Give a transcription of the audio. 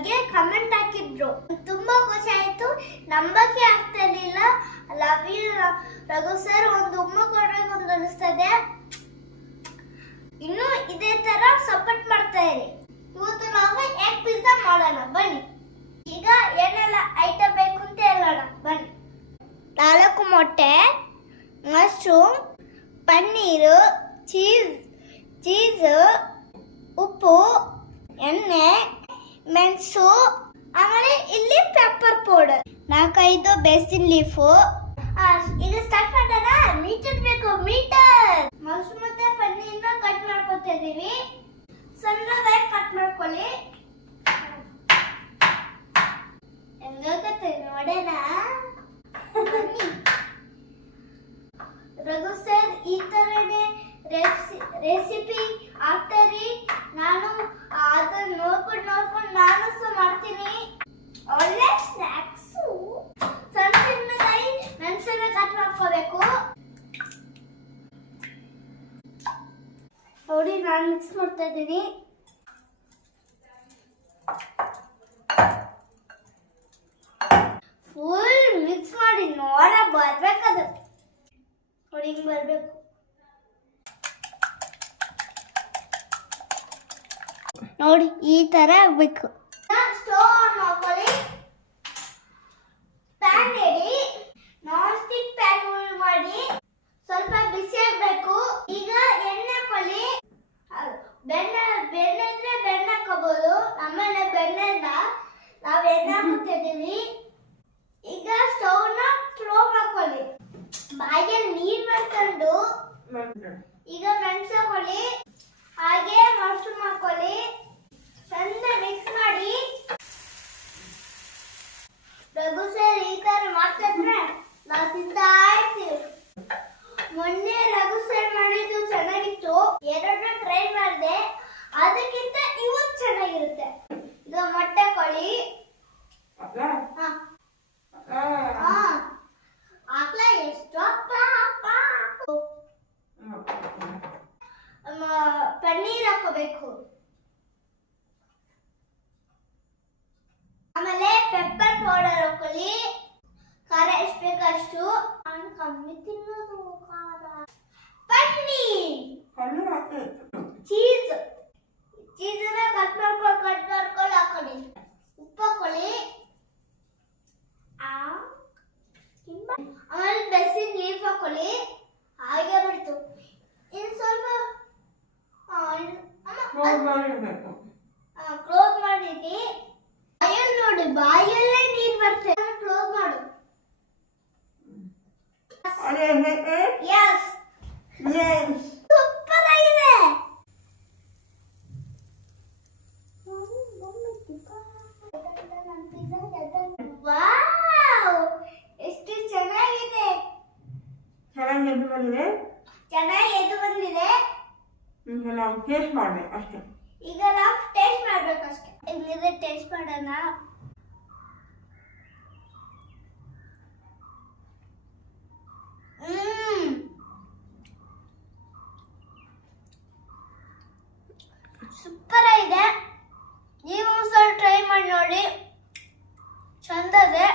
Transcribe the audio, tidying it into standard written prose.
ಬಗ್ಗೆ ಕಮೆಂಟ್ ಹಾಕಿದ್ರು. ತುಂಬಾ ಖುಷಿ ಆಯ್ತು. ನಂಬಕ್ಕೆ ಆಗ್ತಾ ಇರ್ಲಿಲ್ಲ. Love you Raghu sir. ಒಂದು ಉಮ್ಮ ಕೊಡ್ಬೇಕು ಅಂತ ಅನಿಸ್ತದೆ. ಇನ್ನು ಇದೇ ತರ ಸಪೋರ್ಟ್ ಮಾಡ್ತಾ ಇರಿ. ಇವತ್ತು ನಾವು ಎಗ್ ಪಿಜ್ಜಾ ಮಾಡೋಣ ಬನ್ನಿ. ಈಗ ಏನೆಲ್ಲ ಐಟಮ್ ಬೇಕು ಅಂತ ಹೇಳೋಣ ಬನ್ನಿ. 4 ಮೊಟ್ಟೆ, ಮಶ್ರೂಮ್, ಪನ್ನೀರು, ಚೀಸ್, ಉಪ್ಪು, ಎಣ್ಣೆ, ಮೆಣಸು, ಆಮೇಲೆ ಇಲ್ಲಿ ಪೆಪ್ಪರ್ ಪೌಡರ್, 4-5 ಬೇಸಿನ್ ಲೀಫು. ಈಗ ಸ್ಟಾರ್ಟ್ ಮಾಡೋಣ. ಮೀಟರ್ ಬೇಕು, ಮೀಟರ್. ಮಶ್ರೂಮ್ ಮತ್ತೆ ಪನ್ನೀರ್ನ ಕಟ್ ಮಾಡ್ಕೊತಾ ಇದೀವಿ. ಸಣ್ಣದಾಗಿ ಕಟ್ ಮಾಡ್ಕೊಳ್ಳಿ. ಹೆಂಗಾಗತ್ತೆ ನೋಡೋಣ. ರಘು ಸರ್ ಈ ತರನೇ ರೆಸಿಪಿ ಹಾಕ್ತಾರಿ. ನಾನು ಅದನ್ನ ನೋಡ್ಕೊಂಡು ನಾನು ಸಹ ಮಾಡ್ತೀನಿ. ಒಳ್ಳೆ ಸ್ನ್ಯಾಕ್ಸು. ಸಣ್ಣದಾಗಿ ಮೆಣಸನ್ನ ಕಟ್ ಮಾಡ್ಕೋಬೇಕು. ನೋಡಿ ನಾನು ಮಿಕ್ಸ್ ಮಾಡ್ತಾ ಇದ್ದೀನಿ. ಫುಲ್ ಮಿಕ್ಸ್ ಮಾಡಿ ನೋಡ ಬರ್ಬೇಕದು. ನೋಡಿ ಹಿಂಗ್ ಬರ್ಬೇಕು. ನೋಡಿ ಈ ತರ ಆಗ್ಬೇಕು. ಸ್ಟವ್ ಆನ್ ಮಾಡ್ಕೊಳ್ಳಿ. ಪ್ಯಾನ್ ಇಡಿ. ನಾನ್ ಸ್ಟಿಕ್ ಪ್ಯಾನ್ ಯೂಸ್ ಮಾಡಿ. ಸ್ವಲ್ಪ ಬಿಸಿ ಆಗ್ಬೇಕು. ಈಗ ಎಣ್ಣೆ ಹಾಕೊಳ್ಳಿ. ಬೆಣ್ಣೆ ಇದ್ರೆ ಬೆಣ್ಣೆ ಹಾಕೋಬಹುದು. ನಮ್ಮನೆ ಬೆಣ್ಣೆ ಇಲ್ಲ, ನಾವು ಎಣ್ಣೆ ಹಾಕ್ತಿದ್ದೀವಿ. ಈಗ ಸ್ಟವ್ ನ ಸ್ಲೋ ಮಾಡ್ಕೊಳ್ಳಿ. ಬಾಯಲ್ಲಿ ನೀರ್ ಮಾಡ್ಕೊಂಡು ಈಗ ಮೆಣಸು ಹಾಕೊಳ್ಳಿ. ಹಾಗೆ ಮಶ್ರೂಮ್ ಹಾಕೊಳ್ಳಿ. ಚಂದ ಮಿಕ್ಸ್ ಮಾಡಿ. ರಘು ಸರ್ ಈ ತರ ಮಾಡ್ತಿದ್ರೆ ನಾವು ತಿಂತಾ ಇರ್ತೀವಿ. ಮೊನ್ನೆ ರಘು ಸರ್ ಮಾಡಿದ್ದು ಚೆನ್ನಾಗಿತ್ತು. ಎರಡನ್ನ ಟ್ರೈ ಮಾಡಿದೆ. ಅದಕ್ಕಿಂತ ಇವತ್ತು ಚೆನ್ನಾಗಿರುತ್ತೆ. ಈಗ ಮೊಟ್ಟೆ ಹಾಕೊಳ್ಳಿ. ಹಾಕ್ಲ ಎಷ್ಟು ಪನ್ನೀರ್ ಹಾಕೋಬೇಕು. ಆಮೇಲೆ ಪೆಪ್ಪರ್ ಪೌಡರ್ ಹಾಕೊಳ್ಳಿ. ಖಾರ ಎಷ್ಟು ಬೇಕಷ್ಟು. ನಾನು ಕಮ್ಮಿ ತಿನ್ನೋದು ಖಾರ. ಪನ್ನೀರ್, ಚೀಸನ್ನ ಕಟ್ ಮಾಡ್ಕೊಂಡು ಹಾಕೊಳ್ಳಿ. ಉಪ್ಪು ಹಾಕೊಳ್ಳಿ. ಆಮೇಲೆ ಬೇಸಿನ್ ಲೀಫ್ ಹಾಕೊಳ್ಳಿ. ಹಾಗೆ ಬಿಡ್ತು. ಇನ್ನು ಸ್ವಲ್ಪ ಕ್ಲೋಸ್ ಮಾಡಿಡಿ. ಬಾಯಲ್ಲಿ ನೋಡಿ, ಬಾಯಲ್ಲೇ ನೀರು ಬರ್ತದೆ. ಕ್ಲೋಸ್ ಮಾಡು. ಸೂಪರ್ ಆಗಿದೆ. ವಾವ್, ಎಷ್ಟು ಚೆನ್ನಾಗಿದೆ. ಚೆನ್ನಾಗಿ ಎದ್ದು ಬಂದಿದೆ. ಈಗ ನಾವು ಟೇಸ್ಟ್ ಮಾಡ್ಬೇಕು ಅಷ್ಟೇ. ಈಗ ನಾವು ಟೇಸ್ಟ್ ಮಾಡ್ಬೇಕಷ್ಟೇ. ಇಲ್ಲಿದೆ ಟೇಸ್ಟ್ ಮಾಡೋಣ. ಸೂಪರ್ ಆಗಿದೆ. ನೀವು ಒಂದ್ಸಲ ಟ್ರೈ ಮಾಡಿ ನೋಡಿ. ಚಂದ ಇದೆ.